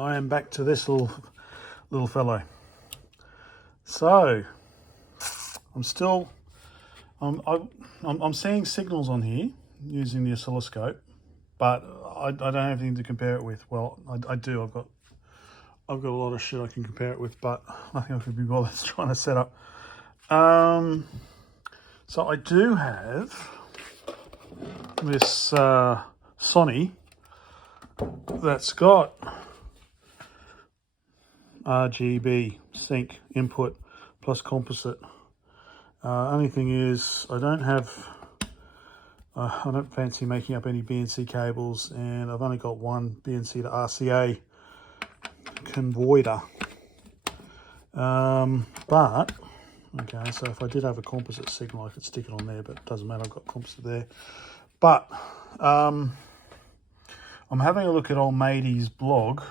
I am back to this little fellow. So I'm seeing signals on here using the oscilloscope, but I don't have anything to compare it with. Well, I do. I've got a lot of shit I can compare it with, but nothing I could be bothered trying to set up. So I do have this Sony that's got RGB sync input plus composite. Only thing is I don't fancy making up any BNC cables, and I've only got one BNC to RCA converter. But okay, so if I did have a composite signal, I could stick it on there, but it doesn't matter. I've got composite there. But I'm having a look at old matey's blog.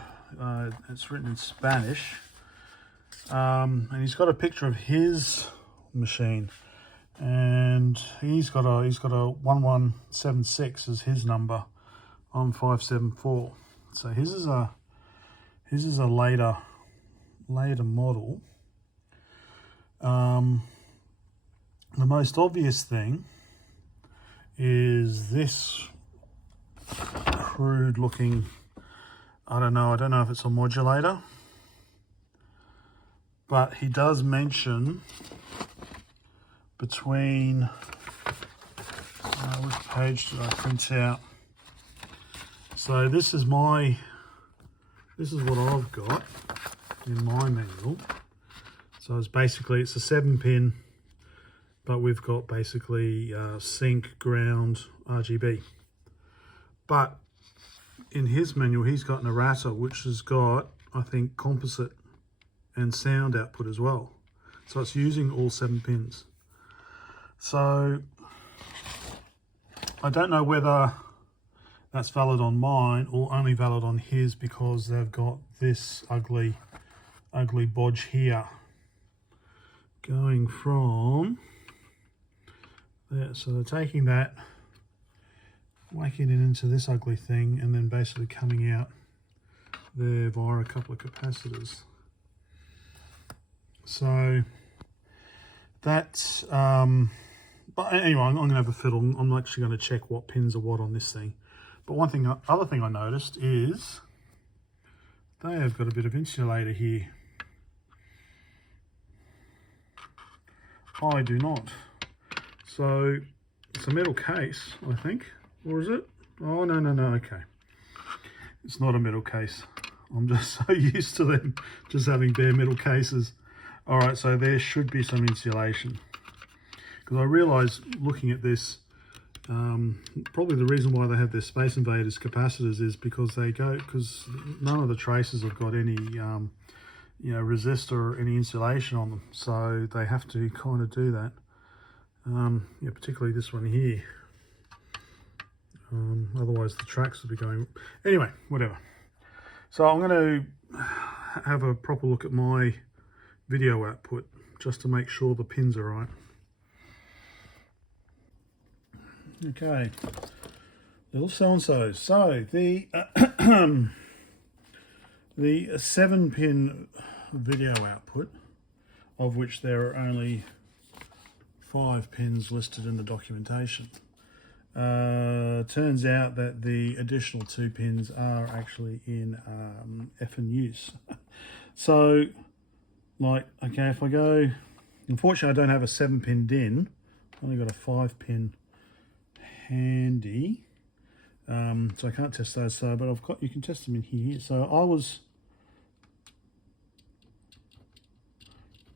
It's written in Spanish, and he's got a picture of his machine, and he's got a 1176 as his number. I'm 574. So his is a later model. The most obvious thing is this crude looking, I don't know if it's a modulator, but he does mention between, which page did I print out? So this is what I've got in my manual. So it's a 7-pin, but we've got basically sync, ground, RGB. But in his manual, he's got an errata, which has got, I think, composite and sound output as well. So it's using all 7 pins. So I don't know whether that's valid on mine or only valid on his, because they've got this ugly bodge here going from there. So they're taking that, whacking it into this ugly thing, and then basically coming out there via a couple of capacitors. So that's but anyway, I'm going to have a fiddle. I'm actually going to check what pins are what on this thing. But other thing I noticed is they have got a bit of insulator here. I do not. So it's a metal case, I think, or is it? Oh, no, okay. It's not a metal case. I'm just so used to them just having bare metal cases. All right, so there should be some insulation. Because I realised looking at this, probably the reason why they have their Space Invaders capacitors is because none of the traces have got any resistor or any insulation on them, so they have to kind of do that. Yeah, particularly this one here. Otherwise the tracks would be going. Anyway, whatever. So I'm going to have a proper look at my video output just to make sure the pins are right. Okay, little so-and-so. So the 7-pin video output, of which there are only 5 pins listed in the documentation, turns out that the additional 2 pins are actually in effing use. So, like, okay, if I go, unfortunately I don't have a 7-pin DIN, I've only got a 5-pin handy, so I can't test those. So, but you can test them in here. So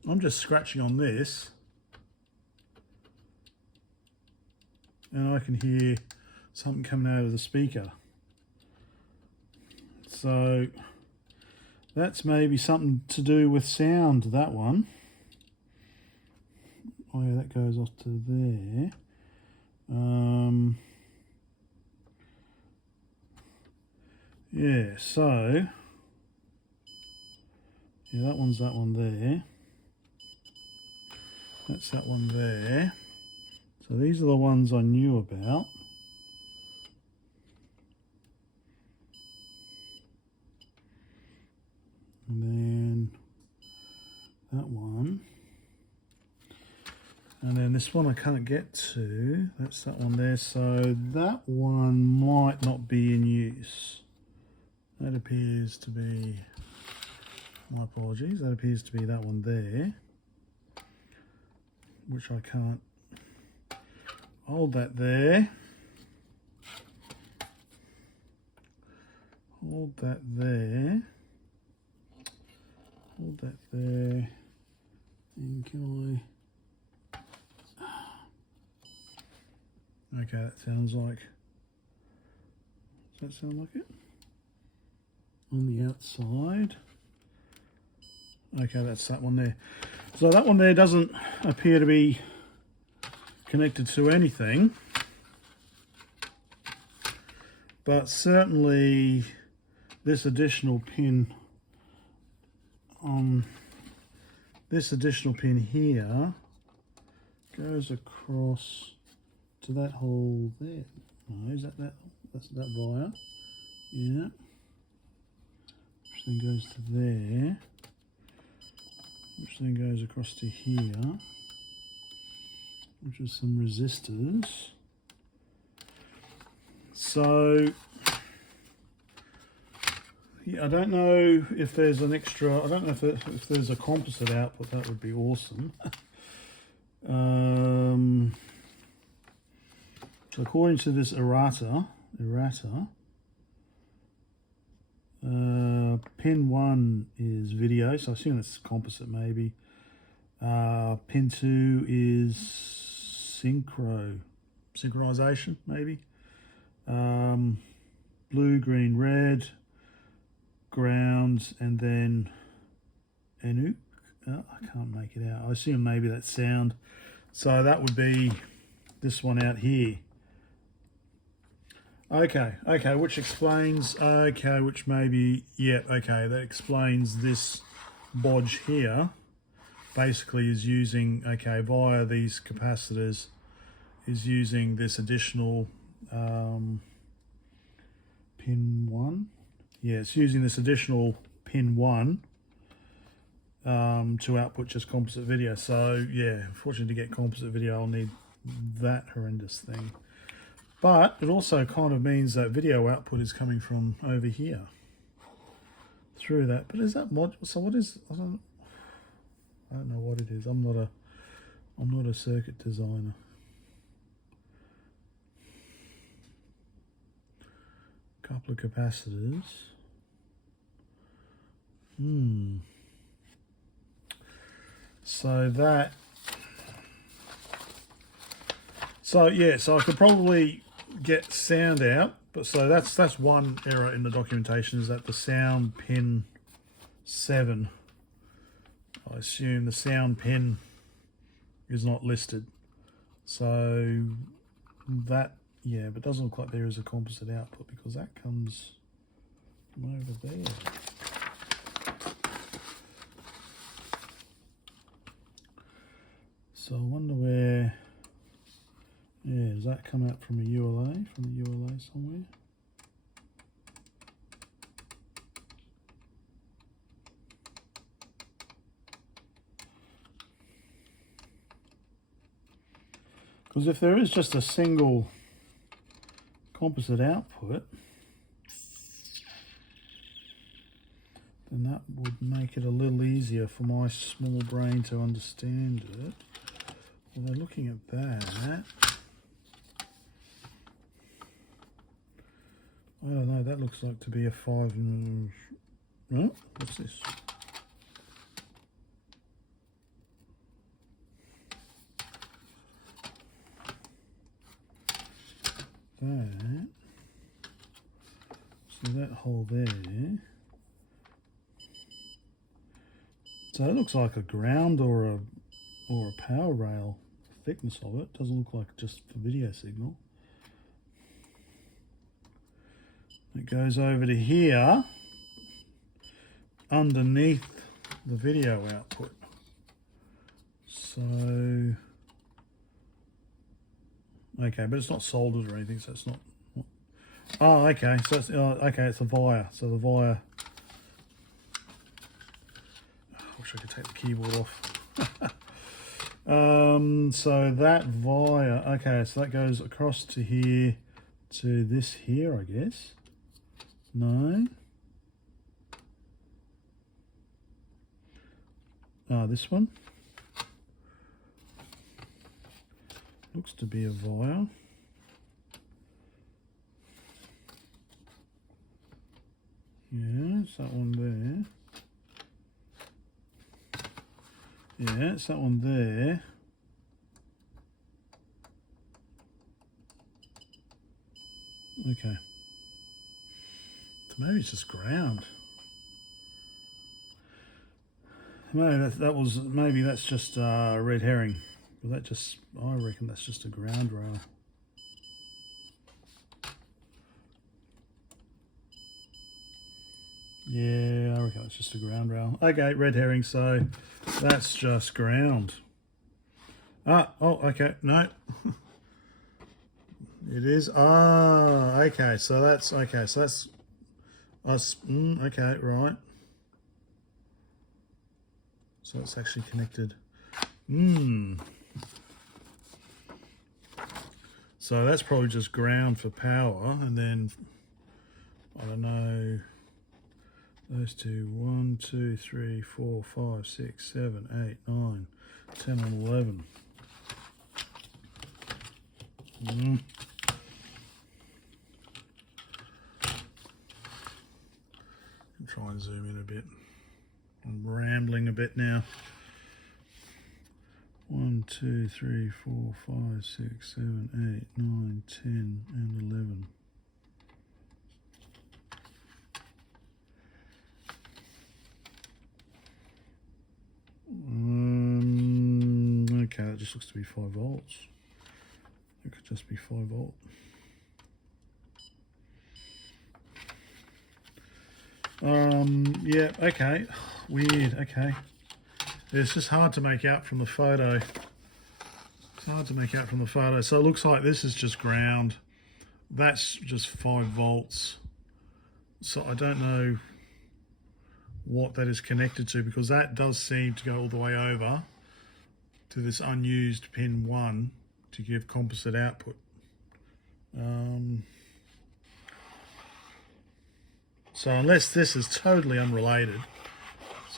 I'm just scratching on this, and I can hear something coming out of the speaker. So that's maybe something to do with sound, that one. Oh yeah, that goes off to there. Yeah, so yeah, that one there. That's that one there. So these are the ones I knew about. and then that one, and then this one I can't get to. That's that one there, so that one might not be in use. That appears to be, my apologies, that appears to be that one there, which I can't hold that there. Hold that there. Hold that there. And can I... Okay, that sounds like... Does that sound like it? On the outside. Okay, that's that one there. So that one there doesn't appear to be connected to anything. But certainly this additional pin on this additional pin here goes across to that hole there. No, is that's that wire? Yeah. Which then goes to there. Which then goes across to here. Which is some resistors. So yeah, I don't know if there's an extra, I don't know if there's a composite output. That would be awesome. So according to this errata, pin 1 is video, so I assume it's composite maybe. Pin 2 is synchronization maybe. Blue, green, red, ground, and then Enu. Oh, I can't make it out. I assume maybe that's sound. So that would be this one out here. Okay, which explains, which maybe, yeah, okay, that explains this bodge here. Basically is using, via these capacitors, is using this additional pin 1. Yeah, it's using this additional pin 1 to output just composite video. So yeah, unfortunately to get composite video I'll need that horrendous thing. But it also kind of means that video output is coming from over here through that. But is that mod? So what is? I don't know what it is. I'm not a circuit designer. Couple of capacitors. So that. So yeah, so I could probably get sound out, but so that's one error in the documentation, is that the sound pin 7, I assume the sound pin is not listed. So that, yeah, but it doesn't look like there is a composite output because that comes from over there. So I wonder where. Yeah, does that come out from a ULA, from a ULA somewhere? Because if there is just a single composite output, then that would make it a little easier for my small brain to understand it. Although looking at that, I don't know, that looks like to be a 5. Oh, what's this? That. So that hole there. So it looks like a ground or a power rail thickness of it. Doesn't look like just for video signal. It goes over to here, underneath the video output. So, okay, but it's not soldered or anything, so it's not. Oh, okay. So it's okay. It's a via. So the via. wish I could take the keyboard off. So that via, okay, so that goes across to here, to this here, I guess. No. This one. Looks to be a via. Yeah, it's that one there. Yeah, it's that one there. Okay. So maybe it's just ground. Maybe that's just a red herring. But that just, I reckon that's just a ground rail. Yeah, I reckon it's just a ground rail. Okay, red herring, so that's just ground. Oh, okay, no. It is, okay, so that's, us, okay, right. So it's actually connected. So that's probably just ground for power, and then, I don't know, those two, 1, 2, 3, 4, 5, 6, 7, 8, 9, 10, and 11. Try and zoom in a bit. I'm rambling a bit now. 1, 2, 3, 4, 5, 6, 7, 8, 9, 10, and 11. Okay, that just looks to be 5 volts. It could just be 5 volt. Yeah, okay. Weird, okay. It's just hard to make out from the photo. It's hard to make out from the photo. So it looks like this is just ground. That's just 5 volts. So I don't know what that is connected to, because that does seem to go all the way over to this unused pin 1 to give composite output. So unless this is totally unrelated,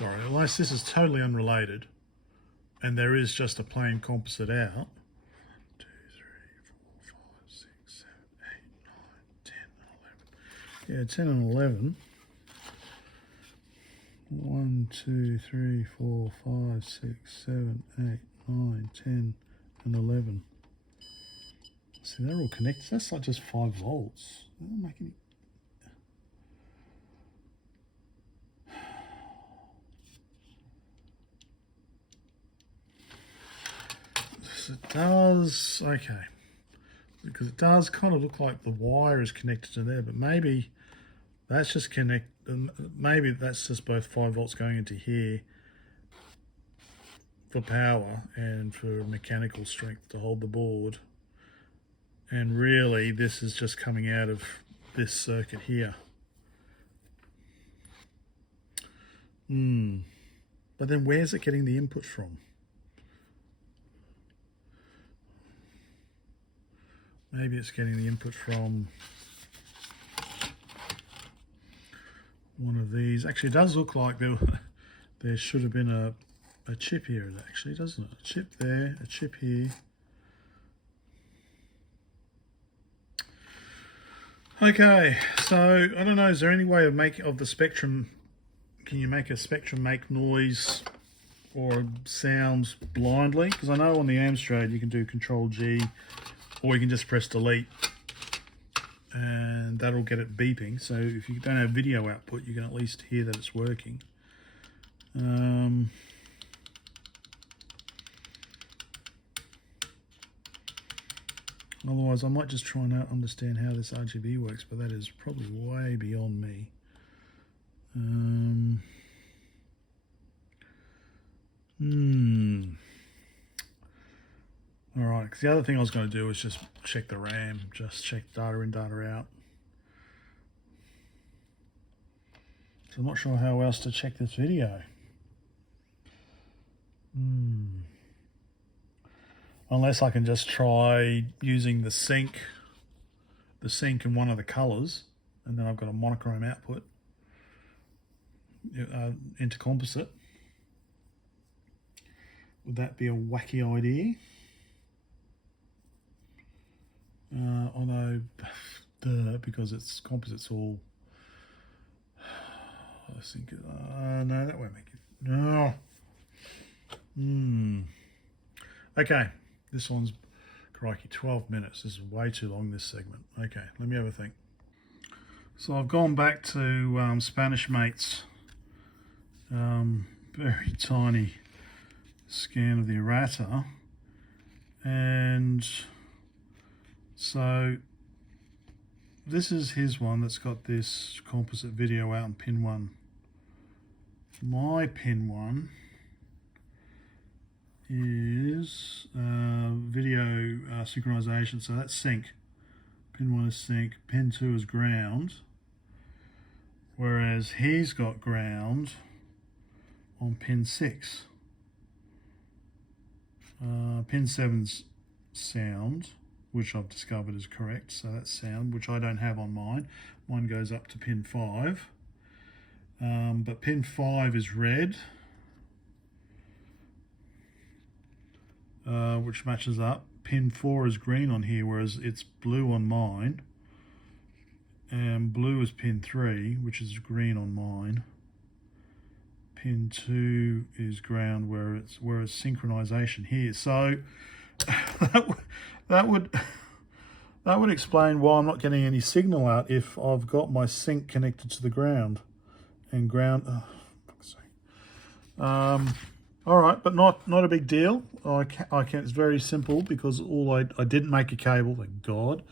unless this is totally unrelated and there is just a plain composite out, 2, 3, 4, 5, 6, 7, 8, 9, 10, and 11. Yeah, 10 and 11. 1, 2, 3, 4, 5, 6, 7, 8, 9, 10, and 11. See, they're all connected. That's like just 5 volts. They don't make any... It does, okay, because it does kind of look like the wire is connected to there, but maybe that's just maybe that's just both 5 volts going into here for power and for mechanical strength to hold the board, and really this is just coming out of this circuit here. But then where's it getting the input from? Maybe it's getting the input from one of these. Actually, it does look like there should have been a chip here, actually, doesn't it? A chip there, a chip here. Okay, so I don't know, is there any way of the spectrum, can you make a spectrum make noise or sounds blindly? Because I know on the Amstrad you can do Control G, or you can just press delete and that'll get it beeping. So if you don't have video output, you can at least hear that it's working. Otherwise, I might just try and understand how this RGB works, but that is probably way beyond me. All right, because the other thing I was going to do was just check the RAM, just check data in, data out. So I'm not sure how else to check this video. Unless I can just try using the sync in one of the colors, and then I've got a monochrome output into composite. Would that be a wacky idea? Although, because it's composites all. I think no, that won't make it. No. Okay, this one's crikey, 12 minutes. This is way too long, this segment. Okay, let me have a think. So I've gone back to Spanish Mate's very tiny scan of the errata, and so this is his one that's got this composite video out on pin 1. My pin 1 is video synchronization, so that's sync. Pin 1 is sync, pin 2 is ground, whereas he's got ground on pin 6. Pin 7's sound, which I've discovered is correct, so that's sound, which I don't have on mine. Mine goes up to pin 5, but pin 5 is red, which matches up. Pin 4 is green on here, whereas it's blue on mine, and blue is pin 3, which is green on mine. Pin 2 is ground, whereas synchronization here. So that would explain why I'm not getting any signal out if I've got my sync connected to the ground, and ground. Oh, fuck's sake. All right, but not a big deal. I can. It's very simple because I didn't make a cable. Thank God.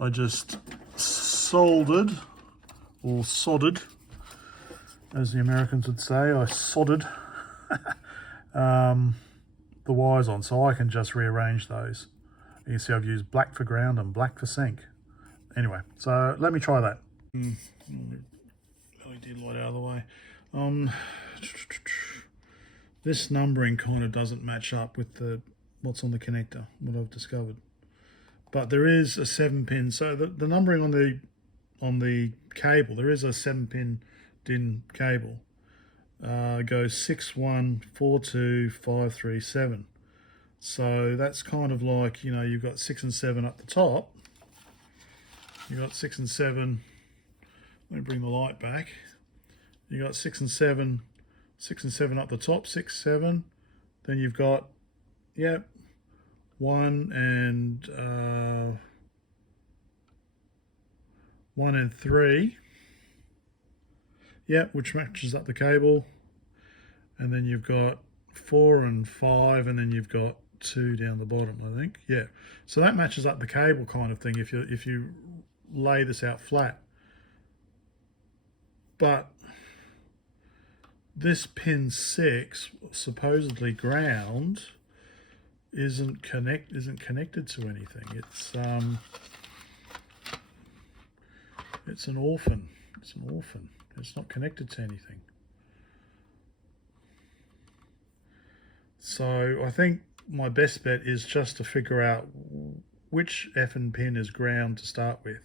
I just soldered or sodded, as the Americans would say. I sodded the wires on, so I can just rearrange those. You can see I've used black for ground and black for sync. Anyway, so let me try that. LED light out of the way. This numbering kind of doesn't match up with what's on the connector, what I've discovered. But there is a 7-pin, so the numbering on the cable, there is a 7-pin DIN cable. Goes 6, 1, 4, 2, 5, 3, 7. So that's kind of like, you know, you've got 6 and 7 up the top. You've got 6 and 7. Let me bring the light back. You got 6 and 7. 6 and 7 up the top, 6, 7. Then you've got, 1 and 3. Which matches up the cable. And then you've got 4 and 5, and then you've got 2 down the bottom, I think. So that matches up the cable kind of thing if you lay this out flat. But this pin 6, supposedly ground, isn't connected to anything. It's an orphan. It's an orphan. It's not connected to anything. So I think my best bet is just to figure out which effing pin is ground to start with,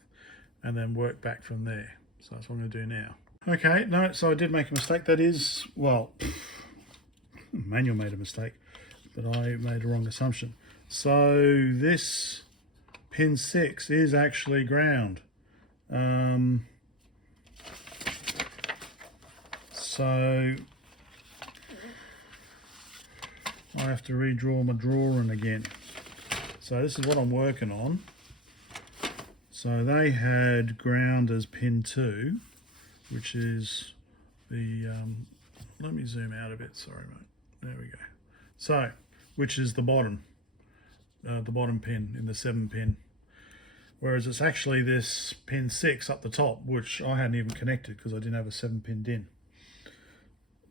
and then work back from there. So that's what I'm going to do now. Okay, no, so I did make a mistake. That is, well, manual made a mistake, but I made a wrong assumption. So this pin 6 is actually ground. So I have to redraw my drawing again. So this is what I'm working on. So they had ground as pin 2, which is the, let me zoom out a bit, sorry mate, there we go. So, which is the bottom pin in the 7-pin. Whereas it's actually this pin 6 up the top, which I hadn't even connected because I didn't have a 7-pin DIN.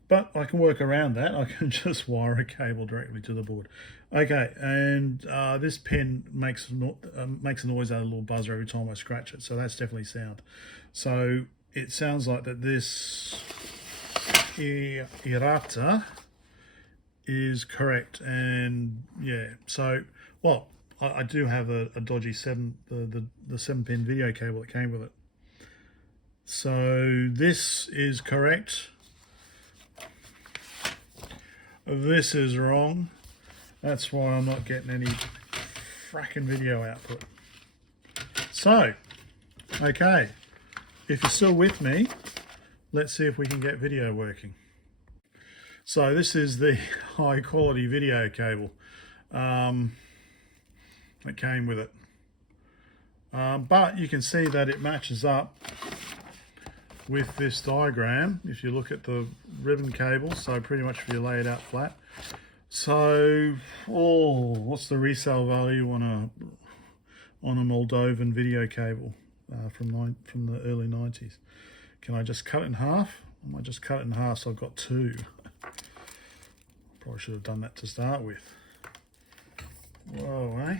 But I can work around that. I can just wire a cable directly to the board. Okay, and this pin makes a noise out of a little buzzer every time I scratch it, so that's definitely sound. So it sounds like that this errata is correct. And yeah, so, well, I do have a dodgy the 7-pin video cable that came with it. So this is correct. This is wrong. That's why I'm not getting any fracking video output. So, okay, if you're still with me, let's see if we can get video working. So this is the high quality video cable that came with it. But you can see that it matches up with this diagram if you look at the ribbon cable. So pretty much if you lay it out flat. So, what's the resale value on a Moldovan video cable from the early 90s? Can I just cut it in half? I might just cut it in half so I've got two. Probably should have done that to start with. Whoa, eh?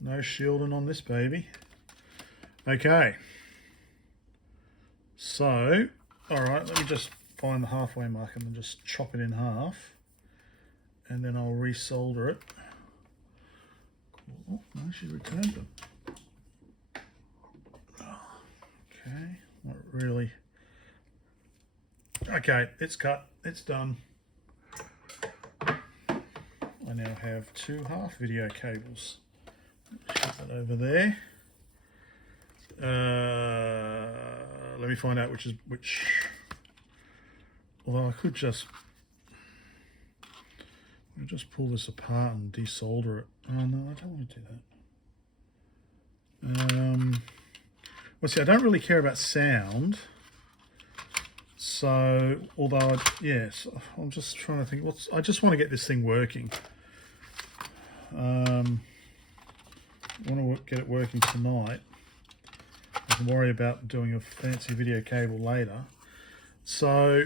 No shielding on this baby. Okay. So, alright, let me just find the halfway mark and then just chop it in half. And then I'll resolder it. Oh, no, she returned them. Okay, not really. Okay, it's cut, it's done. I now have two half video cables. Shut that over there. Let me find out which is which. Although I could just pull this apart and desolder it. Oh no, I don't want to do that. Well, see, I don't really care about sound. So, although, yes, I'm just trying to think. I just want to get this thing working. I want to get it working tonight. I can worry about doing a fancy video cable later. So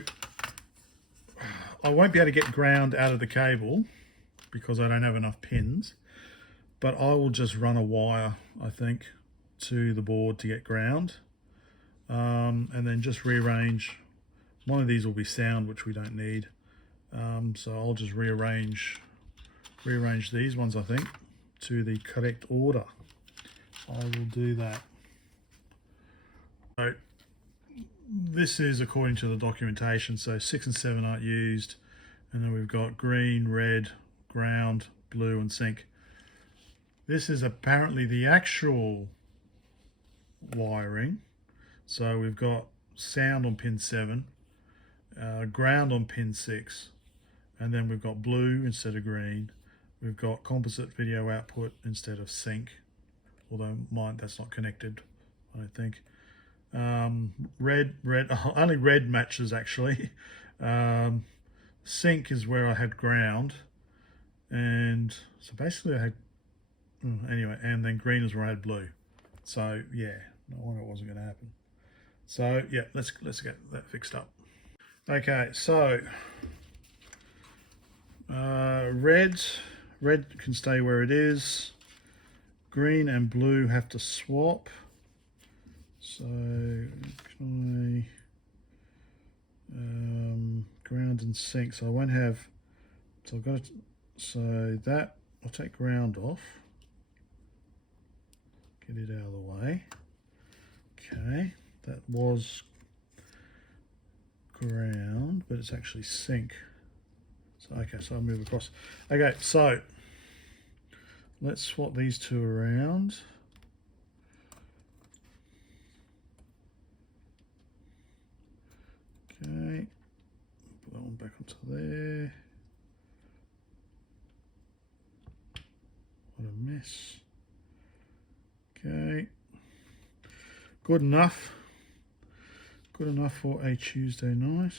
I won't be able to get ground out of the cable because I don't have enough pins, but I will just run a wire, I think, to the board to get ground, and then just rearrange. One of these will be sound, which we don't need, so I'll just rearrange these ones, I think, to the correct order. I will do that. So this is according to the documentation. So 6 and 7 aren't used, and then we've got green, red, ground, blue, and sync. This is apparently the actual wiring. So we've got sound on pin 7, ground on pin 6, and then we've got blue instead of green. We've got composite video output instead of sync, although that's not connected, I don't think. Red, only red matches actually. Sync is where I had ground, and so basically I had, anyway, and then green is where I had blue. So yeah, no wonder it wasn't going to happen. So yeah, let's get that fixed up. Okay, so red can stay where it is. Green and blue have to swap. So can I ground and sync? So I won't have. So I've got to. So that I'll take ground off. Get it out of the way. Okay, that was ground, but it's actually sync. So okay, so I'll move across. Okay, so let's swap these two around. Okay, put that one back onto there. What a mess. Okay, good enough. Good enough for a Tuesday night.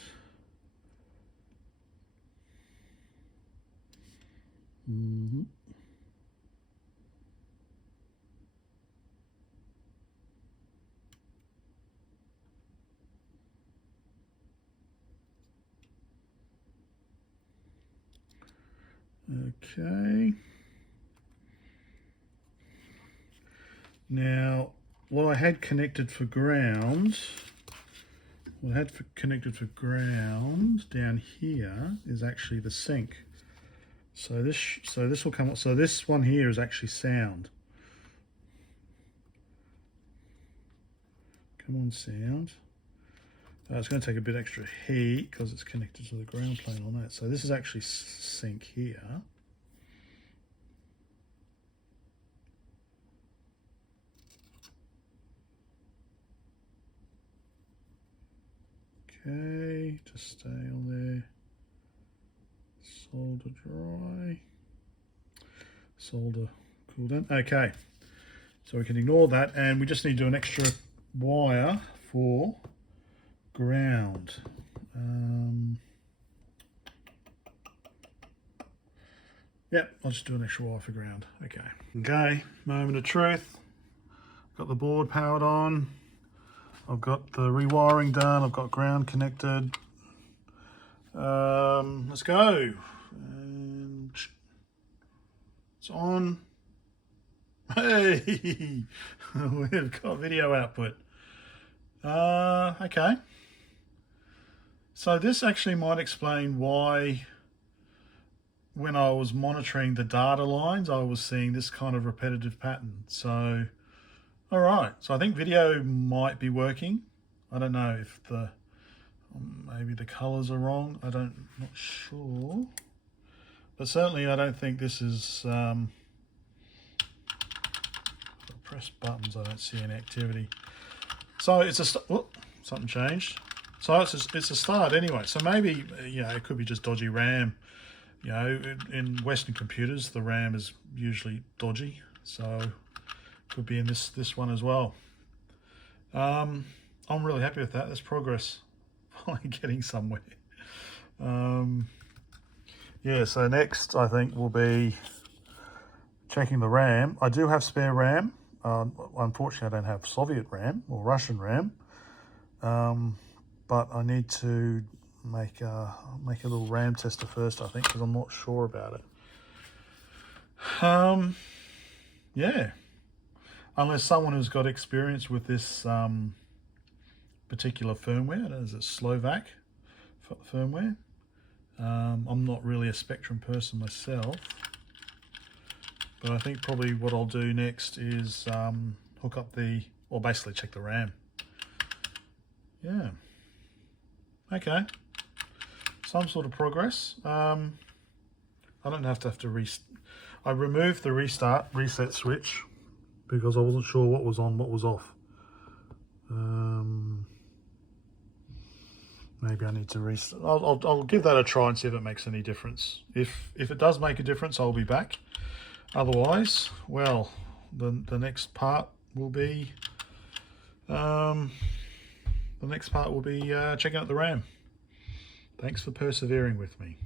Okay. Now, what I had connected for ground what I had connected for ground down here is actually the sync. So this will come up. So this one here is actually sound. Come on, sound. It's going to take a bit extra heat because it's connected to the ground plane on that. So this is actually sync here. Okay, just stay on there. Solder dry. Solder cool down. Okay, so we can ignore that, and we just need to do an extra wire for ground. Yep, I'll just do an extra wire for ground. Okay, moment of truth. Got the board powered on. I've got the rewiring done. I've got ground connected. Let's go. And it's on. Hey, we've got video output. Okay. So this actually might explain why when I was monitoring the data lines, I was seeing this kind of repetitive pattern. So, all right. So I think video might be working. I don't know if maybe the colors are wrong. Not sure. But certainly I don't think this is, press buttons, I don't see any activity. So it's something changed. So it's a start anyway. So maybe, it could be just dodgy RAM. In Western computers, the RAM is usually dodgy. So could be in this one as well. I'm really happy with that. That's progress. Finally getting somewhere. Yeah, so next I think will be checking the RAM. I do have spare RAM. Unfortunately, I don't have Soviet RAM or Russian RAM. But I need to make a little RAM tester first, I think, because I'm not sure about it. Yeah, unless someone who's got experience with this particular firmware. Is it Slovak firmware? I'm not really a Spectrum person myself, but I think probably what I'll do next is hook up or basically check the RAM. Yeah. Okay. Some sort of progress. I don't have to I removed the reset switch because I wasn't sure what was on, what was off. Maybe I need to restart. I'll give that a try and see if it makes any difference. If it does make a difference, I'll be back. Otherwise, well, the next part will be checking out the RAM. Thanks for persevering with me.